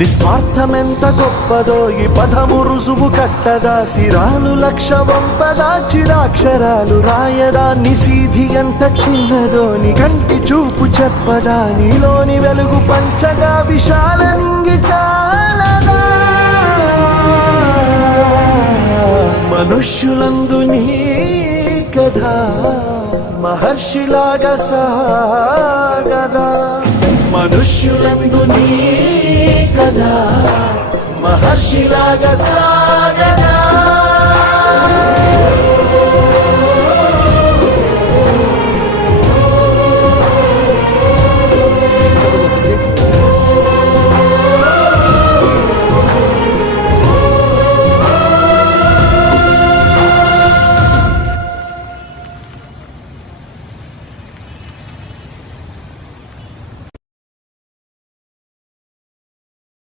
నిస్వార్థమెంత గొప్పదో ఈ పదము రుజువు కట్టదా, సిరాలు లక్ష వంపదా చిరాక్షరాలు రాయదా, నిసీధి ఎంత చిన్నదో నీ కంటి చూపు చెప్పదా, నీలోని వెలుగు పంచగా విశాల నింగి చాలదా. మనుష్యులందు నీ కథ మహర్షిలాగా సాగదా, మనుష్యులందు నీ కథ మహర్షిలాగా సాగదా.